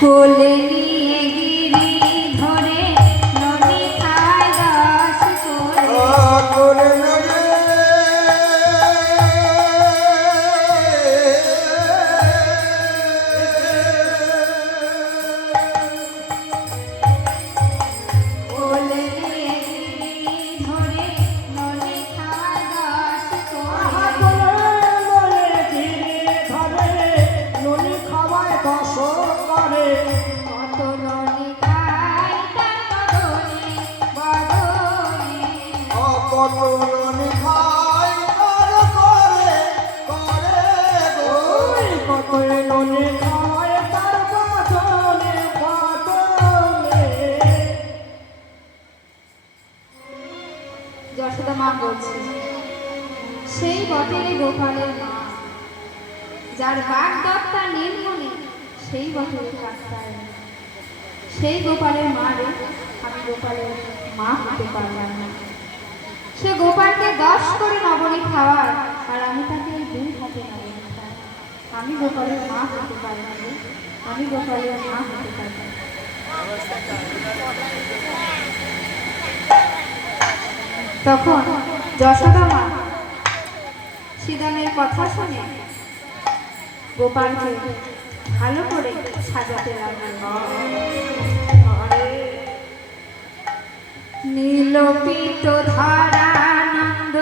কোলে নিয়ে গিরি ধরে নদী খায় দাস করে কোলে নিয়ে গিরি ধরে নদী খায় দাস করে কত নদী খায় তার বদনে বদনে কত ননি খাই তার করে করে কত ননি খায় তার বাদনে বাদনে। যশোদা মা বলছে সেই বটের গোপালের মা যার বাঘ দত্তা নীলমণি সেই বটের কাস্তায় সেই গোপালের মা রে আমি গোপালের মা হতে পারলাম না। সে গোপালকে 10 করে নবনী খাওয়ার আর আমি তাকে 2 হাতে নবনী খাওয়াই। আমি গোপালের মা হতে পারলাম রে, আমি গোপালের মা হতে পারলাম। তখন যশোদা মা সিদানের কথা শুনে গোপালকে ভালো করে সাজাতে লাগলেন। নীলপিত ধারানন্দ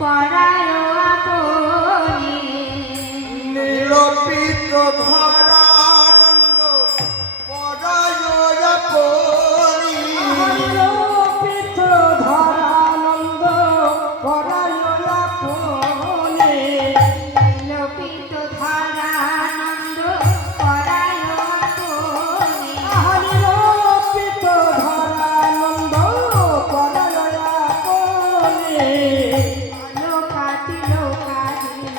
পরায় আপনি নীলপিত ধরানন্দ পরায় আপনি নীলপিত ধরানন্দ পরায় আপনি। নীলপিত ধারানন্দ পরায় আপনি নীলপিত ধরানন্দ পরায় আপনি। লোকাতিল কাহিল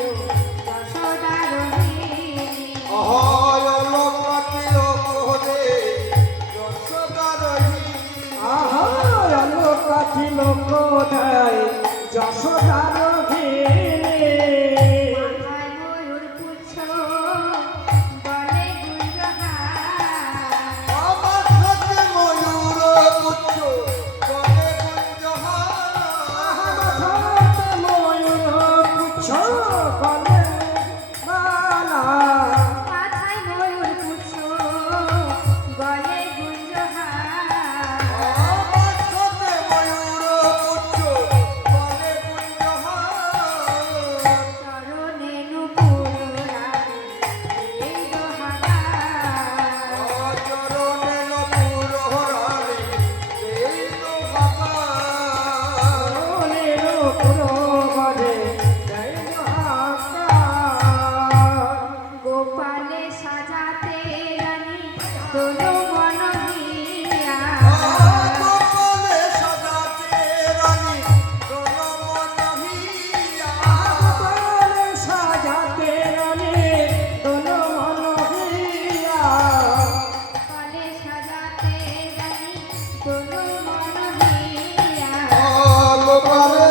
যশোদার নীল। অহয় লোকাতিল কোহরে যশোদারহি লোকাতি লোক দেয় যশোদার ঘিরে। মাথায় ময়ূর পুচ্ছ গলে গুঞ্জহার। আমার সাথে ময়ূর পুচ্ছ করে গুঞ্জহার ময়ূর পুচ্ছ গলে মালা। মাথায় ময়ূর পুচ্ছ গলে গুঞ্জহার। আমার সাথে ময়ূর পুচ্ছ করে গুঞ্জহার চরণে নূপুর রাগে এই দোহাগার। চরণে নপুর হরালে এই দোহাগার মনের পুরবরে জয় মহাকাল। গোপালে সাজাতে রানী তোলো মনহিয়া। গোপালে সাজাতে রানী রণমনহিয়া গোপাল সাজাতে রানী দোলো মনহিয়া। গোপালে সাজাতে রানী তোলো মনহিয়া। গোপালে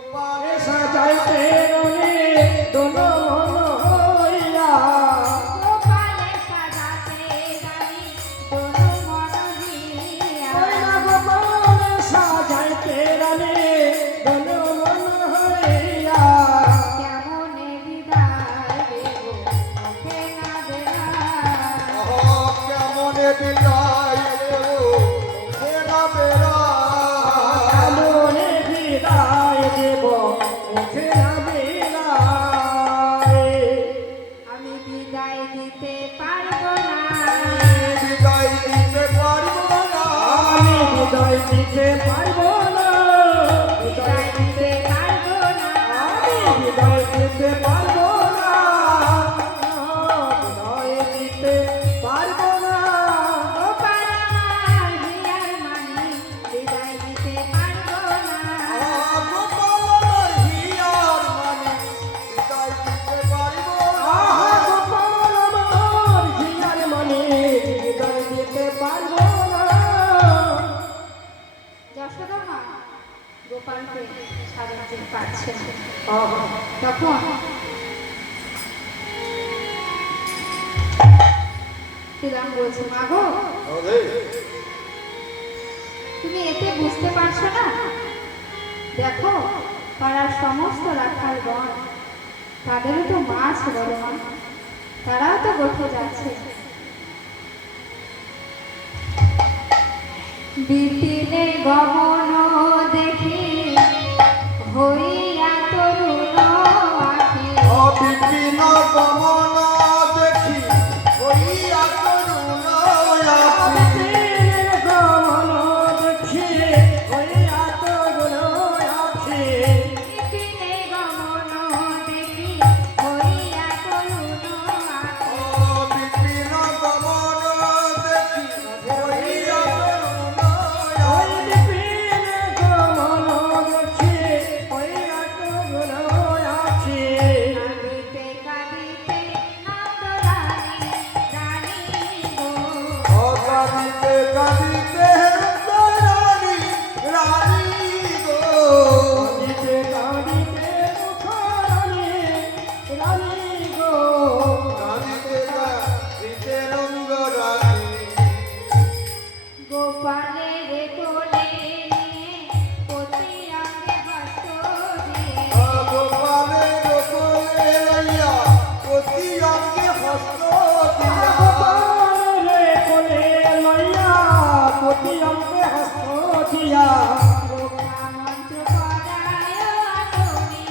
গোপালে সাজাইতে রানী দোলো মনহিয়া। গোপালে সাজাতে রানী তোলো মনহিয়া। গোপাল সাজাইতে রানী দোলো মনহিয়া। কেমনে বিদায় দেব মুখে না বেড়ায়। কেমনে বিদায় দেব ফেরা বেড়া মনে বিদায় দেব মুখে না বেলায়। আমি বিদায় দিতে পারবো না। বিদায় দিতে পারবো না আমি হৃদয় দিতে পারবো না। বিদায় দিতে পারবো না। আমি হৃদয় দিতে পারবো না। হৃদয় দিতে পারবো না। গোপাল আমার হিয়ার মানি বিদায় দিতে পারবো না। গোপাল হিয়ার মানে বিদায় দিতে পারবো না পারছে না। আহা, তখন তিলক বলছে, মা গো, তুমি এতে বুঝতে পারছো না? দেখো, পাড়ার সমস্ত রাখালগণ, তাদেরও তো মাছ বড় মা, তারাও তো গোঠে যাচ্ছে। বিপিনে গমন দেখি হইয়া তরুণ আঁখি। বিপিন গমন দেখি হইয়া তরুণ আঁখি। বিপিনের গমন দেখি হইয়া তরুণ আঁখি। বিপিনে গমন দেখি হইয়া তরুণ আঁখি। বিপিন গমন দেখি হইয়া তরুণ ওই আঁখি। বিপিনের গমন দেখি হইয়া তরুণ আঁখি। কাঁদিতে কাঁদিতে নন্দরানী রানী গো। কাঁদিতে কাঁদিতে রানী রানী গো। কাঁদিতে কাঁদিতে মুখরানী রানী গো। কাঁদিতে কাঁদিতে রঙ্গরানী। গোপালের কোলে নিয়ে পতি অঙ্গে হস্ত দিয়ে। গোপালের কোলে লইয়া প্রতি অঙ্গে হস্ত দিয়া। গোপালের কোলে লইয়া পতি অঙ্গে হস্ত দিয়া। রক্ষা মন্ত্র পড়ায় আপনি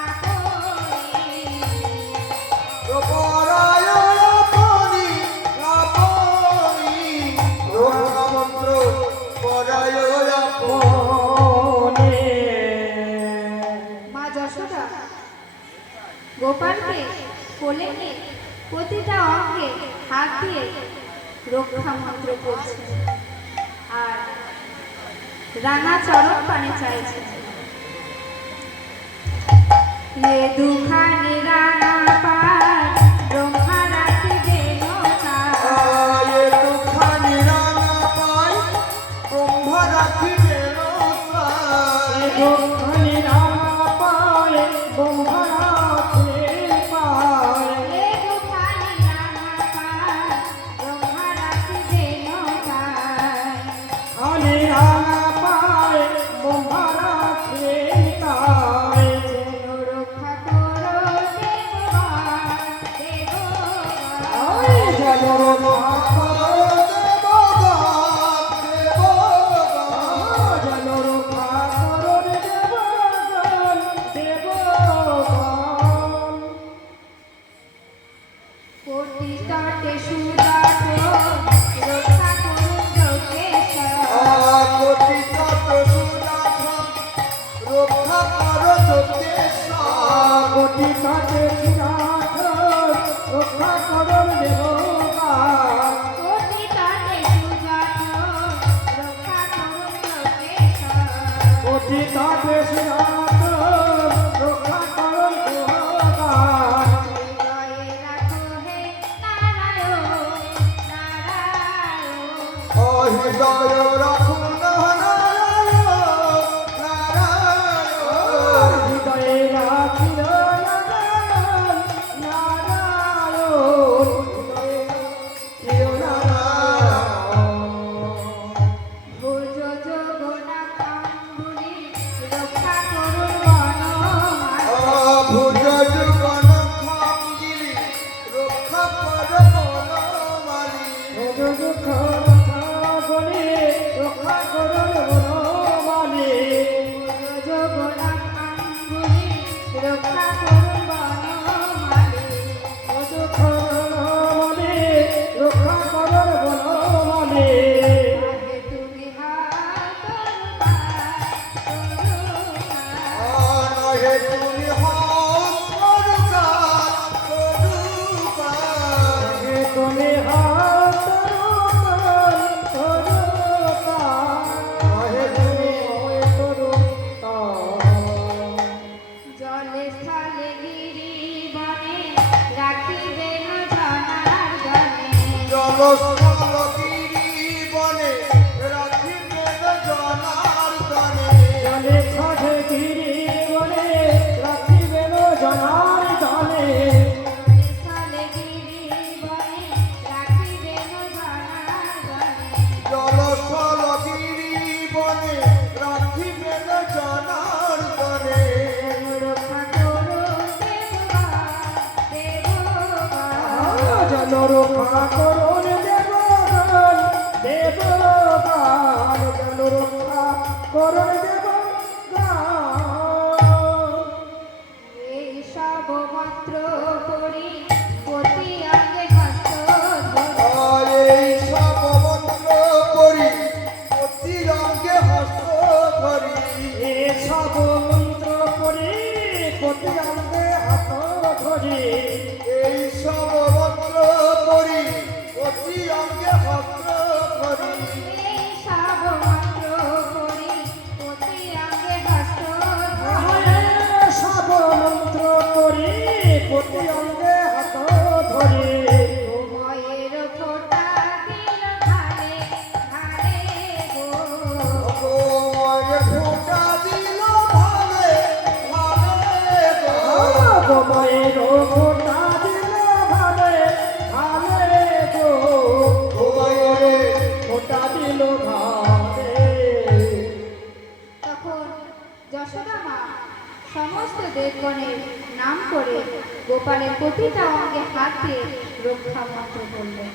আপনি। পরায় আপনি আপনি। রক্ষামন্ত্র পরায় আপনি। মনে মা যশোদা গোপালকে কোলে নিয়ে প্রতিটা অঙ্গে হাত দিয়ে রক্ষা মন্ত্র করছে আর রাঙা চরণ পানে চাইছে। এ দুখানি রাঙা পায় ব্রহ্মা রাখিবে নৌকায়। আয়ে দুখানি রাঙা পাই ব্রহ্মা রাখিবে নৌকায়। গোখানি রাঙা পায়ে ব্রহ্মাকে পায়। এ দুখানি রাঙা পায় ব্রহ্মা রাখিবে নৌকায়। খানি রাঙা পায়ে ব্রহ্মাকে পায়। যেন রক্ষা করো দেবগণ, দেবগণ। ওই যেন রক্ষা করো দেবগণ দেবগণ। যেন রক্ষা করো দেবগণ, দেবগণ। কোটি তটে সুদর্শ রক্ষা করুন লোকেশ্বর। কোটি তত সুদাধন রক্ষা কর যোগেশ্বর। কোটি কাটে চিরাধ রক্ষা করো দেবগণ। কোটি তটে সুদর্শ রক্ষা করুন লোকেশ্বর। কোটি কাটে চিরাধ রক্ষা করো দেবগণ। হৃদয়ে রাখো হে নারায়ণ, নারায়ণ। হৃদয় রাখুন নারায়ণ নারায়ণ। হৃদয়ে রাখিল নারায়ণ, নারায়ণ। হৃদয়ে রাখিল নারায়ণ। ভুজ জগন্নাথ আঙ্গুলি রক্ষা করুন বনমালী। ভুজ যুগন খাঙ্গিলি রক্ষা কর বনমালী। দুঃখ রক্ষা বলে রক্ষা করো বনমালী। জগন্নাথ আঙ্গুলি রক্ষা করুন বনমালী। দুঃখ বলে রক্ষা করো বনমালী। আগে তুমি হাত তরুণা, নহে তুমি হও করুণার করুণার। তুমি হাত নহে তুমি জলে স্থলে গিরি বনে রাখিবেন জনার্দনে। জলস্থল গিরি বনে রাখিবেন জনার্দনে। জলে ছাড়ে গিরি বলে বনে স্থলে গিরি বনে রাখিবেন জনার্দনে। জলস্থল গিরি বনে রাখিবেন জনার্দনে। রক্ষা করুন দেবগণ। জন রক্ষা করুন দেবগণ দেবগণ জন রক্ষা করুন দেবগণ। এই সব মন্ত্র করি প্রতি অঙ্গে হস্ত ধরি। আর এই সব মন্ত্র করি প্রতি অঙ্গে হস্ত ধরি। এসব মন্ত্র করি প্রতি অঙ্গে হাত ধরি। এই সব মন্ত্র করি প্রতি অঙ্গে হস্ত ধরি। এই সব মন্ত্র করি প্রতি অঙ্গে হস্ত ধরি। সব মন্ত্র করি প্রতি অঙ্গে হাত ধরি। সময়ের ফোঁটা দিল ধারে ধারে গো। তোমায় ফোঁটা দিল ভালে ভালে গো। গোময়ের ফোঁটা দিল ভালে ভালে গো। তোমায় ফোঁটা দিল ভালে। তখন যশোদা মা সমস্ত দেবগণের নাম করে গোপালের প্রতিটা অঙ্গে হাত দিয়ে রক্ষা মন্ত্র করলেন।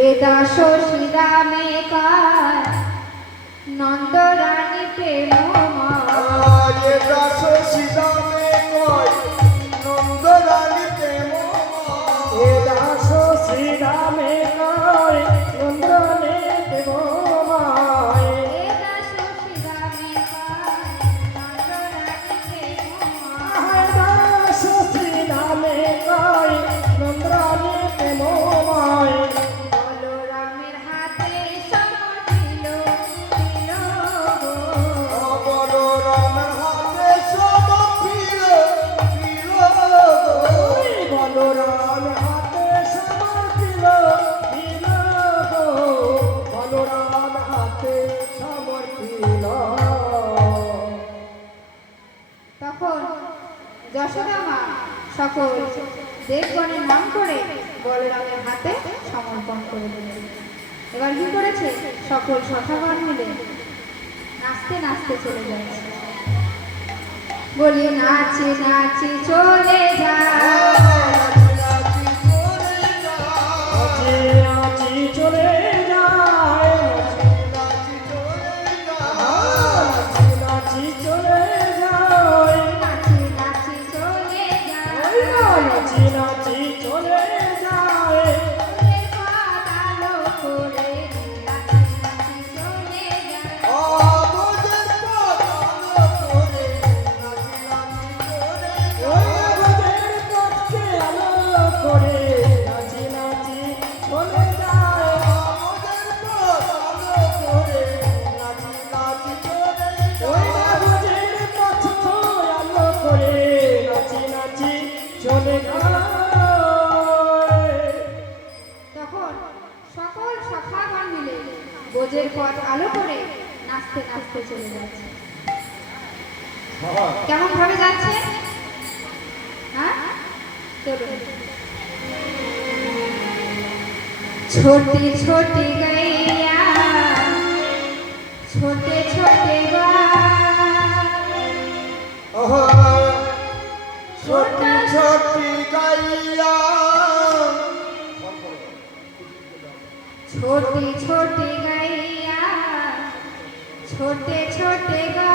এ দাস শ্রীরামে কার নন্দ রানী প্রেমময়। আজে দাস সীতামে কয় নন্দরানী প্রেমময়। এ দাস শ্রীরামে কয় নন্দনে দেবমায়। এ দাস শ্রীরামে কার নন্দ রানী প্রেমময়। আহে দাস শ্রীরামে কয় নন্দনে দেবমায়। বলরামের হাতে সমর্পিল দিল গো। বলরামের হাতে সব ফির ফির ওই বলরাম হাতে সমর্পিল দিল গো। বলরাম হাতে সমর্পিল। তখন যশোদা মা সকল দেবগণের নাম করে বলরামের হাতে সমর্পণ করে দিলেন। এবার কি করেছে? সকল সখাগণ মিলে নাচতে নাচতে চলে যাচ্ছে। বলি নাচি নাচি চলে যায়। নাচি চলে নাচি নাচি চলে যায়। নাচি চলে নাচি নাচি চলে যায়। নাচি নাচি চলে ওই না, যায়। নাচি নাচি চলে যায়। ফুলের পাত আলো করে নাচি নাচি চলে যায়। আমাদের পাতালো করে নাচি নাচি চলে ওই আমাদের পথকে আলো করে নাচি নাচি চলে যায়। আমাদের পাতালো করে নাচি নাচি চলে ওই আমাদের পথ আলো করে নাচি নাচি চলে যায়। তখন সকল সখাগণ মিলে বোঝের পথ আলো করে নাচতে নাচতে চলে যাচ্ছে। কেমন ভাবে যাচ্ছে? হ্যাঁ, চলুন। ছোটি ছোটি গাইয়া ছোটে ছোটে গা। ছোটি ছোটি গাইয়া छोटी छोटी गैया छोटे छोटे गा।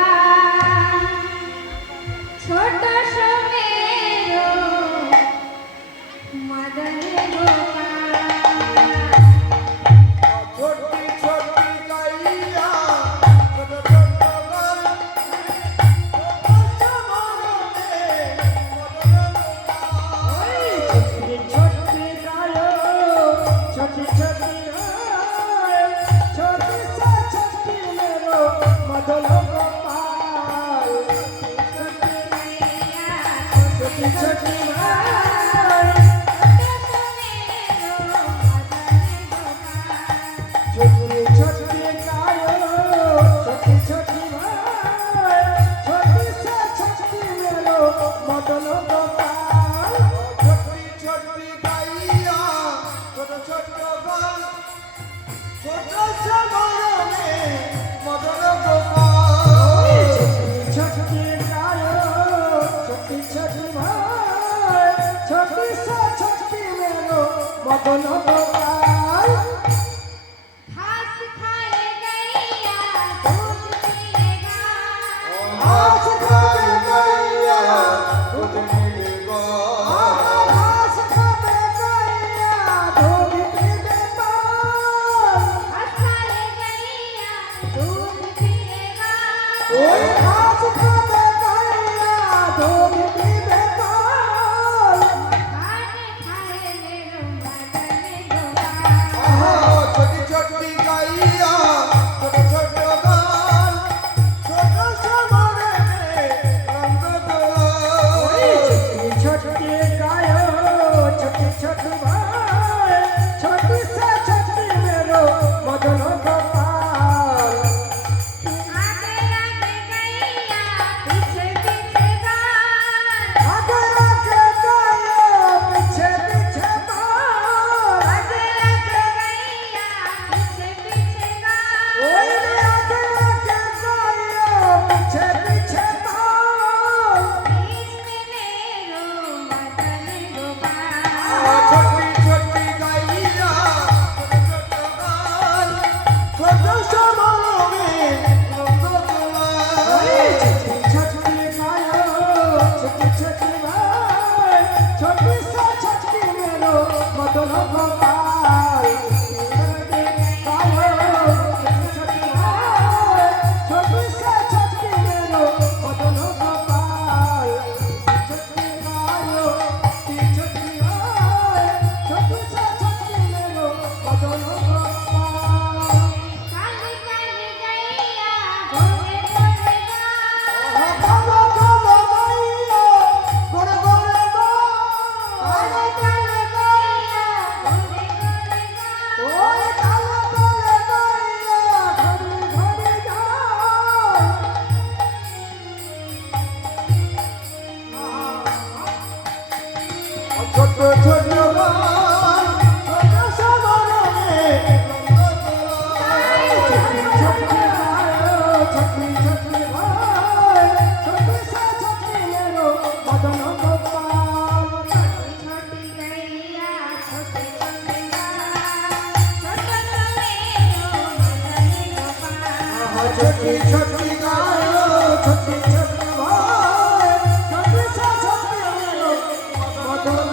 छोटा समेरो मदन गोपाल। ছোটি ছোটি গাইয়া ছোট ছোট গান छोटी छोटी गायो छोटी छोटी गाय छोटी सा छोटी मेरो मदन गोपाल। छोटी छोटी गाय छोटी छोटी गायो छोटी छोटी गाय छोटी सा छोटी मेरो मदन गोपाल। মদন গোপাল घास खाए गैया दूध पिएगा घास खाए गैया दूध पीएगा घास खावे गैया दूध पीवे पाल घास खाए गैया दूध पिएगा ओए घास खावे गैया दूध पीवे पाल खाने खाए मेरो मदन गोपाल आहा छोटी छोटी गैया छोटे छोटे गाल छोटे समारे रंग दुलाल छोटी गायो छोटी छोटी भाई छोटी से छोटी मेरो मदन गोपाल आगे आगे गैया पीछे पीछे गाल आगे आगे गायो पीछे पीछे भाई आगे आगे गैया पीछे पीछे गाल ओए रे आगे आगे गायो पीछे पीछे भाई बीच में मेरो मदन गोपाल छोटी छोटी गैया छोटे छोटे गाल छोटे समारे रंग दुलाल छोटी छोटी गायो छोटी छोटी भाई छोटी से छोटी मेरो मदन गोपाल गायो छोटी छोटी भाई छोटी से छोटी मेरो मदन गोपाल छोटी गायो छोटी भाई छोटी से छोटी मेरो मदन गोपाल काली काली गैया घोड़े घोड़े गाल कालो कालो गैया गोरे गोरे काले काले गैया घोड़े घोड़े गाल ओए कालो कालो गैया घड़ी घड़ी जाए छोटे छोटे गाल छोटे समारे रंग दुलाल छोटी छोटी भाई छोटी से छोटी मेरो मदन गोपाल छोटी गैया छोटे छोटे गाल छोटे तो मेरो मदन गोपाल छोटी छोटी गायो छोटी छोटी भाई छोटी से छोटी मेरो मदन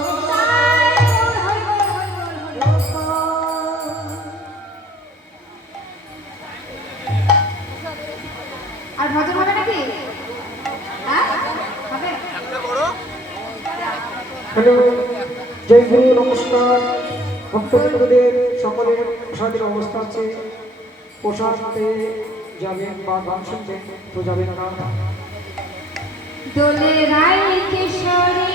আর ভজন হবে নাকি হ্যাঁ হবে হ্যালো জয় গুরু নমস্কার ভক্তবৃন্দদের সকলের প্রসাদের অবস্থা আছে প্রসাদ পেয়ে যাবেন বা গান শুনবেন তো যাবেন না দোলে রায় কিশোরী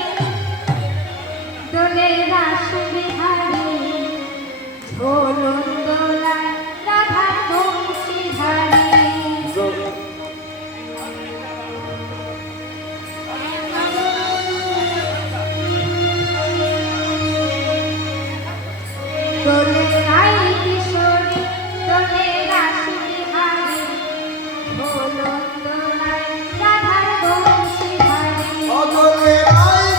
দোলে রাস বিহারী ঝোলন দোলায় রাধা বংশীধারী দোলে রায় কিশোরী দোলে রাস বিহারী ঝোলন দোলায় রাধা বংশীধারী অদলে রাই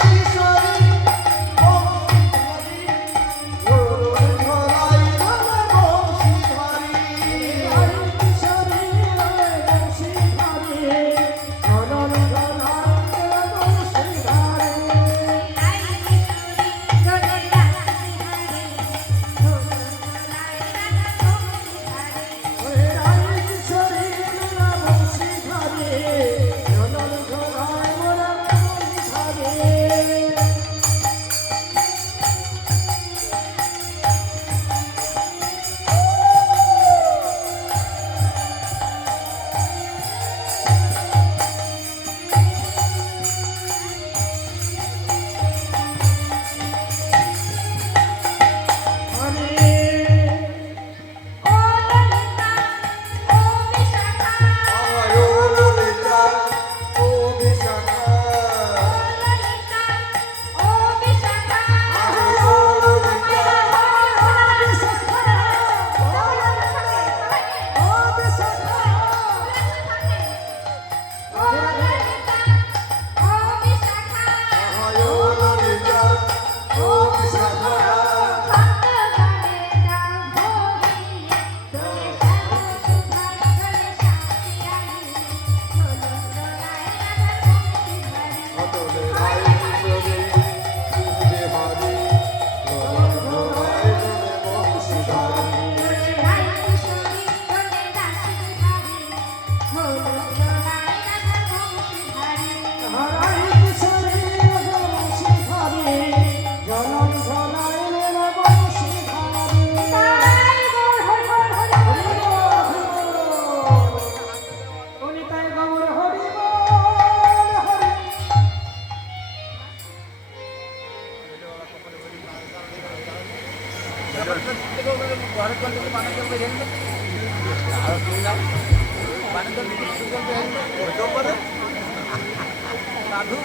সাধু